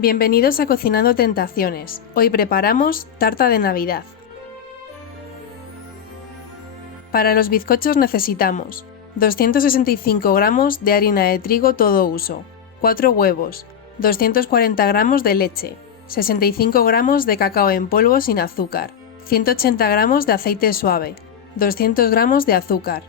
Bienvenidos a Cocinando Tentaciones. Hoy preparamos tarta de Navidad. Para los bizcochos necesitamos 265 gramos de harina de trigo todo uso, 4 huevos, 240 gramos de leche, 65 gramos de cacao en polvo sin azúcar, 180 gramos de aceite suave, 200 gramos de azúcar,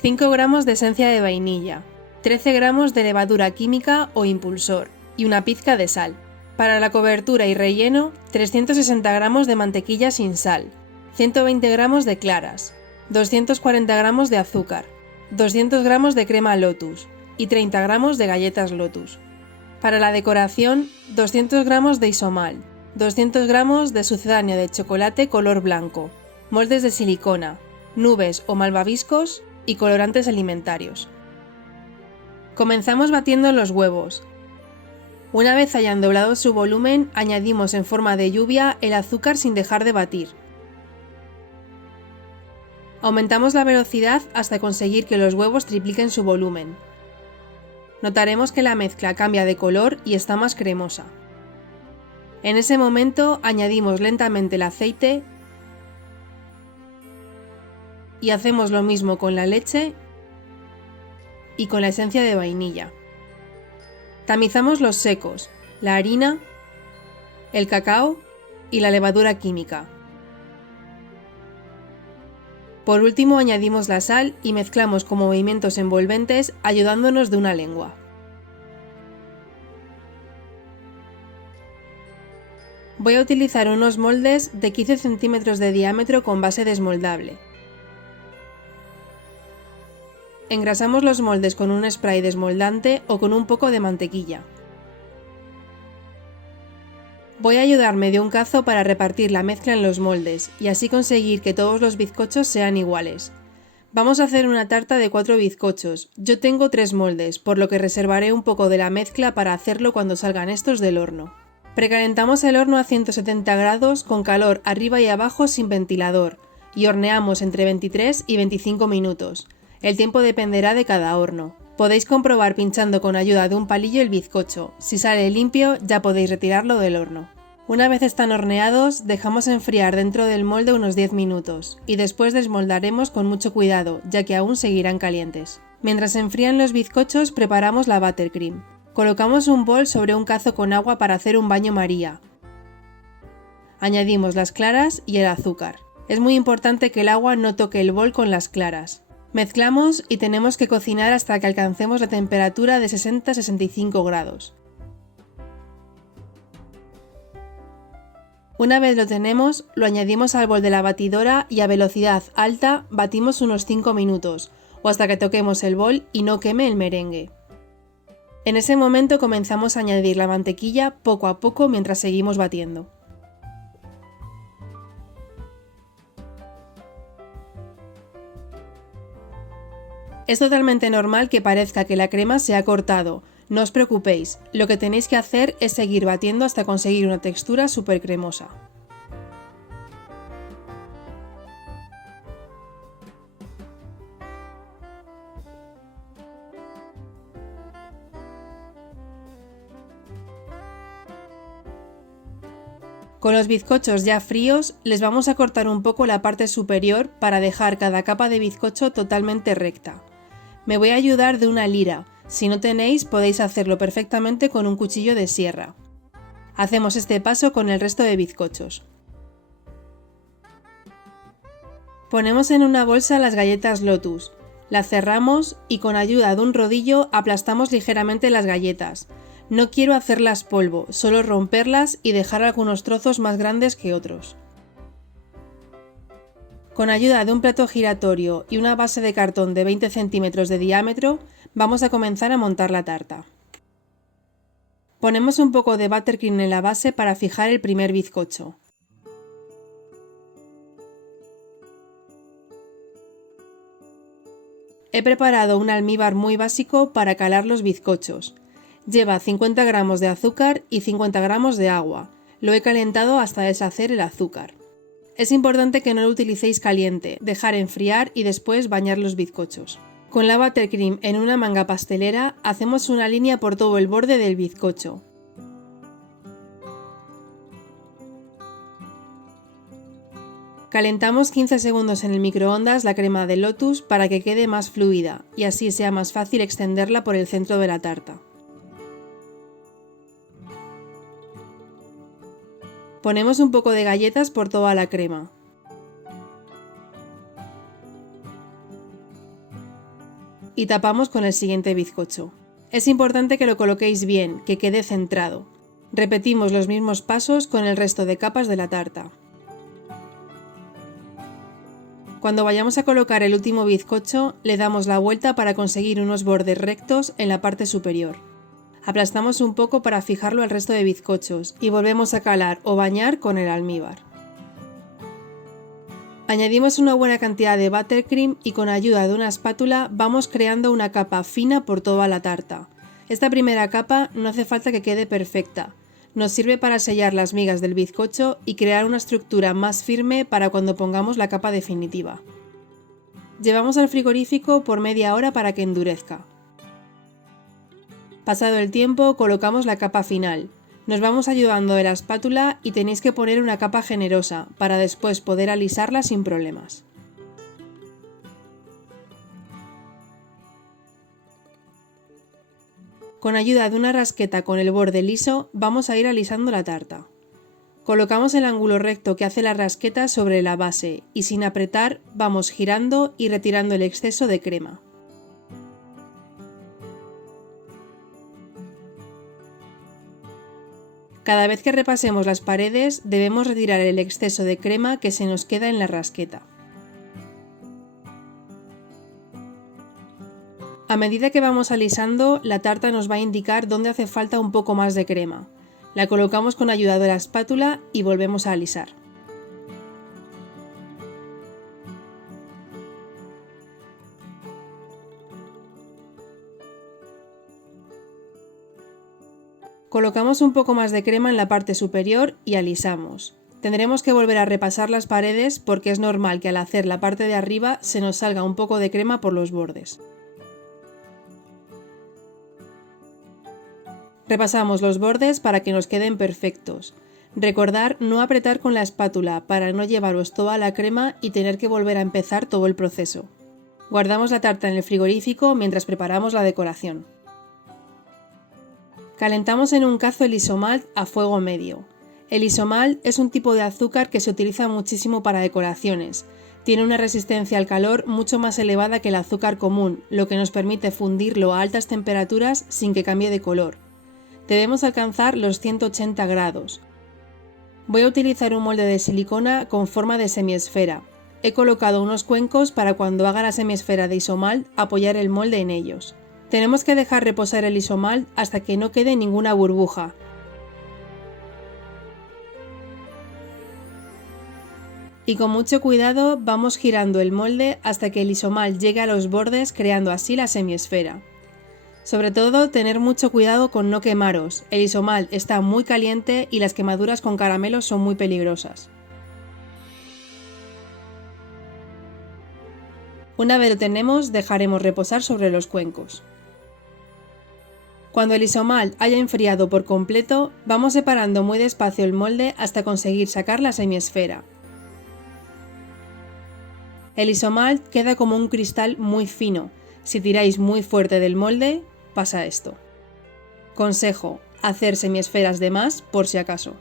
5 gramos de esencia de vainilla, 13 gramos de levadura química o impulsor y una pizca de sal. Para la cobertura y relleno, 360 gramos de mantequilla sin sal, 120 gramos de claras, 240 gramos de azúcar, 200 gramos de crema Lotus y 30 gramos de galletas Lotus. Para la decoración, 200 gramos de isomal, 200 gramos de sucedáneo de chocolate color blanco, moldes de silicona, nubes o malvaviscos y colorantes alimentarios. Comenzamos batiendo los huevos. Una vez hayan doblado su volumen, añadimos en forma de lluvia el azúcar sin dejar de batir. Aumentamos la velocidad hasta conseguir que los huevos tripliquen su volumen. Notaremos que la mezcla cambia de color y está más cremosa. En ese momento añadimos lentamente el aceite y hacemos lo mismo con la leche y con la esencia de vainilla. Tamizamos los secos, la harina, el cacao y la levadura química. Por último añadimos la sal y mezclamos con movimientos envolventes ayudándonos de una lengua. Voy a utilizar unos moldes de 15 centímetros de diámetro con base desmoldable. Engrasamos los moldes con un spray desmoldante o con un poco de mantequilla. Voy a ayudarme de un cazo para repartir la mezcla en los moldes y así conseguir que todos los bizcochos sean iguales. Vamos a hacer una tarta de 4 bizcochos. Yo tengo 3 moldes, por lo que reservaré un poco de la mezcla para hacerlo cuando salgan estos del horno. Precalentamos el horno a 170 grados con calor arriba y abajo sin ventilador y horneamos entre 23 y 25 minutos. El tiempo dependerá de cada horno. Podéis comprobar pinchando con ayuda de un palillo el bizcocho. Si sale limpio, ya podéis retirarlo del horno. Una vez están horneados, dejamos enfriar dentro del molde unos 10 minutos y después desmoldaremos con mucho cuidado, ya que aún seguirán calientes. Mientras se enfrían los bizcochos, preparamos la buttercream. Colocamos un bol sobre un cazo con agua para hacer un baño María. Añadimos las claras y el azúcar. Es muy importante que el agua no toque el bol con las claras. Mezclamos y tenemos que cocinar hasta que alcancemos la temperatura de 60-65 grados. Una vez lo tenemos, lo añadimos al bol de la batidora y a velocidad alta batimos unos 5 minutos o hasta que toquemos el bol y no queme el merengue. En ese momento comenzamos a añadir la mantequilla poco a poco mientras seguimos batiendo. Es totalmente normal que parezca que la crema se ha cortado, no os preocupéis, lo que tenéis que hacer es seguir batiendo hasta conseguir una textura súper cremosa. Con los bizcochos ya fríos, les vamos a cortar un poco la parte superior para dejar cada capa de bizcocho totalmente recta. Me voy a ayudar de una lira, si no tenéis podéis hacerlo perfectamente con un cuchillo de sierra. Hacemos este paso con el resto de bizcochos. Ponemos en una bolsa las galletas Lotus, las cerramos y con ayuda de un rodillo aplastamos ligeramente las galletas. No quiero hacerlas polvo, solo romperlas y dejar algunos trozos más grandes que otros. Con ayuda de un plato giratorio y una base de cartón de 20 centímetros de diámetro, vamos a comenzar a montar la tarta. Ponemos un poco de buttercream en la base para fijar el primer bizcocho. He preparado un almíbar muy básico para calar los bizcochos. Lleva 50 gramos de azúcar y 50 gramos de agua. Lo he calentado hasta deshacer el azúcar. Es importante que no lo utilicéis caliente, dejar enfriar y después bañar los bizcochos. Con la buttercream en una manga pastelera hacemos una línea por todo el borde del bizcocho. Calentamos 15 segundos en el microondas la crema de Lotus para que quede más fluida y así sea más fácil extenderla por el centro de la tarta. Ponemos un poco de galletas por toda la crema. Y tapamos con el siguiente bizcocho. Es importante que lo coloquéis bien, que quede centrado. Repetimos los mismos pasos con el resto de capas de la tarta. Cuando vayamos a colocar el último bizcocho, le damos la vuelta para conseguir unos bordes rectos en la parte superior. Aplastamos un poco para fijarlo al resto de bizcochos y volvemos a calar o bañar con el almíbar. Añadimos una buena cantidad de buttercream y con ayuda de una espátula vamos creando una capa fina por toda la tarta. Esta primera capa no hace falta que quede perfecta. Nos sirve para sellar las migas del bizcocho y crear una estructura más firme para cuando pongamos la capa definitiva. Llevamos al frigorífico por media hora para que endurezca. Pasado el tiempo, colocamos la capa final. Nos vamos ayudando de la espátula y tenéis que poner una capa generosa para después poder alisarla sin problemas. Con ayuda de una rasqueta con el borde liso, vamos a ir alisando la tarta. Colocamos el ángulo recto que hace la rasqueta sobre la base y sin apretar vamos girando y retirando el exceso de crema. Cada vez que repasemos las paredes debemos retirar el exceso de crema que se nos queda en la rasqueta. A medida que vamos alisando, la tarta nos va a indicar dónde hace falta un poco más de crema. La colocamos con ayuda de la espátula y volvemos a alisar. Colocamos un poco más de crema en la parte superior y alisamos. Tendremos que volver a repasar las paredes porque es normal que al hacer la parte de arriba se nos salga un poco de crema por los bordes. Repasamos los bordes para que nos queden perfectos. Recordar no apretar con la espátula para no llevaros toda la crema y tener que volver a empezar todo el proceso. Guardamos la tarta en el frigorífico mientras preparamos la decoración. Calentamos en un cazo el isomalt a fuego medio. El isomalt es un tipo de azúcar que se utiliza muchísimo para decoraciones. Tiene una resistencia al calor mucho más elevada que el azúcar común, lo que nos permite fundirlo a altas temperaturas sin que cambie de color. Debemos alcanzar los 180 grados. Voy a utilizar un molde de silicona con forma de semiesfera. He colocado unos cuencos para cuando haga la semiesfera de isomalt apoyar el molde en ellos. Tenemos que dejar reposar el isomalt hasta que no quede ninguna burbuja. Y con mucho cuidado vamos girando el molde hasta que el isomalt llegue a los bordes creando así la semiesfera. Sobre todo, tener mucho cuidado con no quemaros, el isomalt está muy caliente y las quemaduras con caramelo son muy peligrosas. Una vez lo tenemos, dejaremos reposar sobre los cuencos. Cuando el isomalt haya enfriado por completo, vamos separando muy despacio el molde hasta conseguir sacar la semiesfera. El isomalt queda como un cristal muy fino. Si tiráis muy fuerte del molde, pasa esto. Consejo: hacer semiesferas de más por si acaso.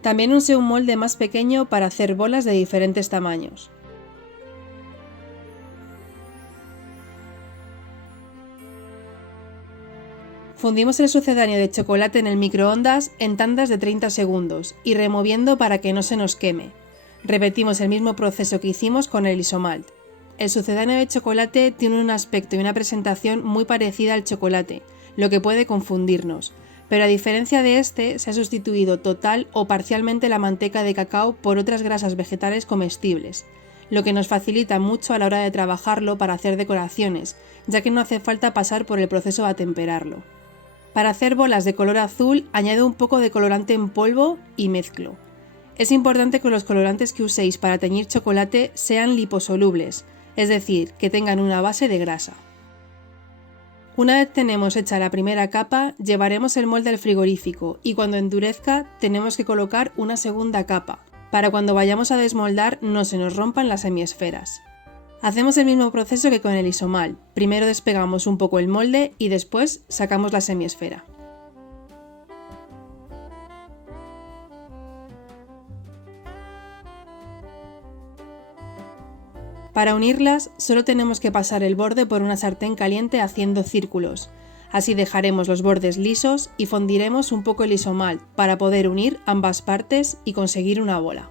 También usé un molde más pequeño para hacer bolas de diferentes tamaños. Fundimos el sucedáneo de chocolate en el microondas en tandas de 30 segundos y removiendo para que no se nos queme. Repetimos el mismo proceso que hicimos con el isomalt. El sucedáneo de chocolate tiene un aspecto y una presentación muy parecida al chocolate, lo que puede confundirnos, pero a diferencia de este, se ha sustituido total o parcialmente la manteca de cacao por otras grasas vegetales comestibles, lo que nos facilita mucho a la hora de trabajarlo para hacer decoraciones, ya que no hace falta pasar por el proceso de atemperarlo. Para hacer bolas de color azul, añado un poco de colorante en polvo y mezclo. Es importante que los colorantes que uséis para teñir chocolate sean liposolubles, es decir, que tengan una base de grasa. Una vez tenemos hecha la primera capa, llevaremos el molde al frigorífico y cuando endurezca tenemos que colocar una segunda capa. para cuando vayamos a desmoldar no se nos rompan las semiesferas. Hacemos el mismo proceso que con el isomal, primero despegamos un poco el molde y después sacamos la semiesfera. Para unirlas solo tenemos que pasar el borde por una sartén caliente haciendo círculos. Así dejaremos los bordes lisos y fundiremos un poco el isomal para poder unir ambas partes y conseguir una bola.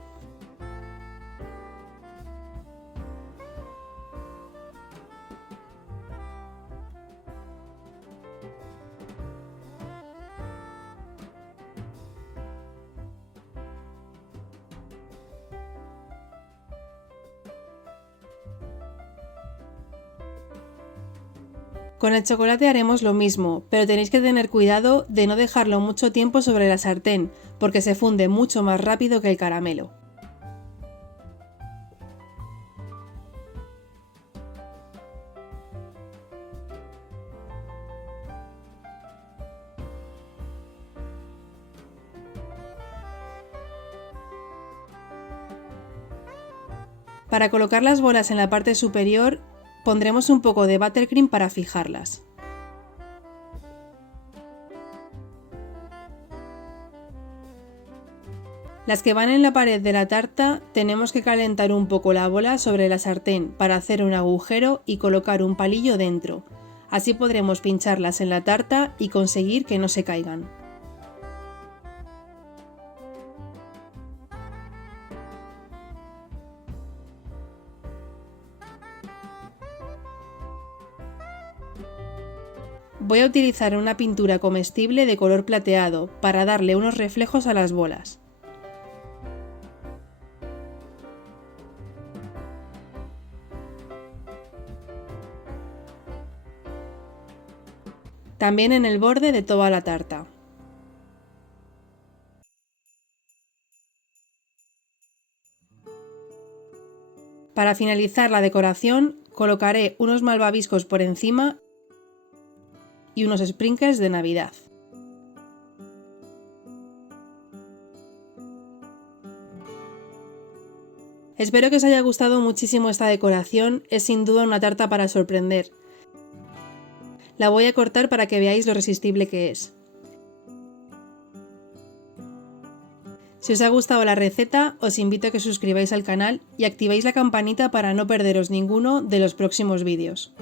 Con el chocolate haremos lo mismo, pero tenéis que tener cuidado de no dejarlo mucho tiempo sobre la sartén, porque se funde mucho más rápido que el caramelo. Para colocar las bolas en la parte superior, pondremos un poco de buttercream para fijarlas. Las que van en la pared de la tarta tenemos que calentar un poco la bola sobre la sartén para hacer un agujero y colocar un palillo dentro. Así podremos pincharlas en la tarta y conseguir que no se caigan. Voy a utilizar una pintura comestible de color plateado para darle unos reflejos a las bolas. También en el borde de toda la tarta. Para finalizar la decoración, colocaré unos malvaviscos por encima y unos sprinkles de Navidad. Espero que os haya gustado muchísimo esta decoración, es sin duda una tarta para sorprender. La voy a cortar para que veáis lo resistible que es. Si os ha gustado la receta, os invito a que os suscribáis al canal y activéis la campanita para no perderos ninguno de los próximos vídeos.